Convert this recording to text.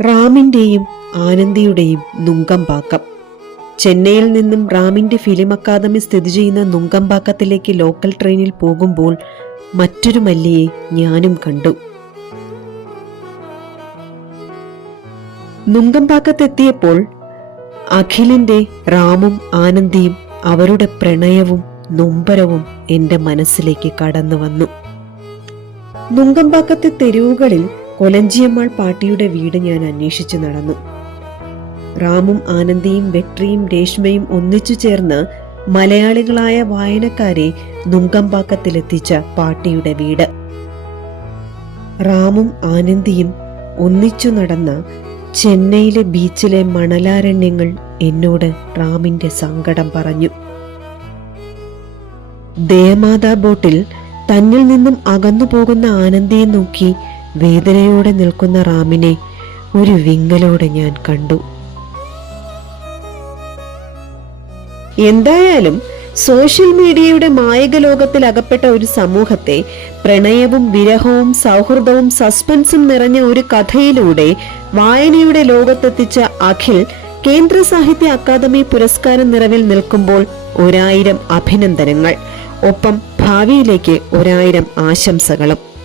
റാമിന്റെയും ആനന്ദിയുടെയും നുങ്കമ്പാക്കം. ചെന്നൈയിൽ നിന്നും റാമിന്റെ film academy സ്ഥിതി ചെയ്യുന്ന നുങ്കമ്പാക്കത്തിലേക്ക് ലോക്കൽ ട്രെയിനിൽ പോകുമ്പോൾ മറ്റൊരു മല്ലിയെ ഞാനും കണ്ടു. നുങ്കമ്പാക്കത്തെത്തിയപ്പോൾ അഖിലിന്റെ റാമും ആനന്ദിയും അവരുടെ പ്രണയവും നൊമ്പരവും എന്റെ മനസ്സിലേക്ക് കടന്നു വന്നു നുങ്കമ്പാക്കത്തെ തെരുവുകളിൽ കൊലഞ്ചിയമ്മാൾ പാട്ടിയുടെ വീട് ഞാൻ അന്വേഷിച്ചു നടന്നു. റാമും ആനന്ദിയും വെട്രിയും രേഷ്മയും ഒന്നിച്ചു ചേർന്ന് മലയാളികളായ വായനക്കാരെ നുങ്കമ്പാക്കത്തിലെത്തിച്ച പാട്ടിയുടെ വീട്. റാമും ആനന്ദിയും ഒന്നിച്ചു നടന്ന ചെന്നൈയിലെ ബീച്ചിലെ മണലാരണ്യങ്ങൾ എന്നോട് റാമിന്റെ സങ്കടം പറഞ്ഞു. ദേമാതാ ബോട്ടിൽ തന്നിൽ നിന്നും അകന്നു പോകുന്ന ആനന്ദിയെ നോക്കി വേദനയോടെ നിൽക്കുന്ന റാമിനെ ഒരു വിങ്ങലോടെ ഞാൻ കണ്ടു. എന്തായാലും സോഷ്യൽ മീഡിയയുടെ മായക ലോകത്തിൽ അകപ്പെട്ട ഒരു സമൂഹത്തെ പ്രണയവും വിരഹവും സൗഹൃദവും സസ്പെൻസും നിറഞ്ഞ ഒരു കഥയിലൂടെ വായനയുടെ ലോകത്തെത്തിച്ച അഖിൽ കേന്ദ്ര സാഹിത്യ അക്കാദമി പുരസ്കാരം നിറവിൽ നിൽക്കുമ്പോൾ ഒരായിരം അഭിനന്ദനങ്ങൾ. ഒപ്പം ഭാവിയിലേക്ക് ഒരായിരം ആശംസകളും.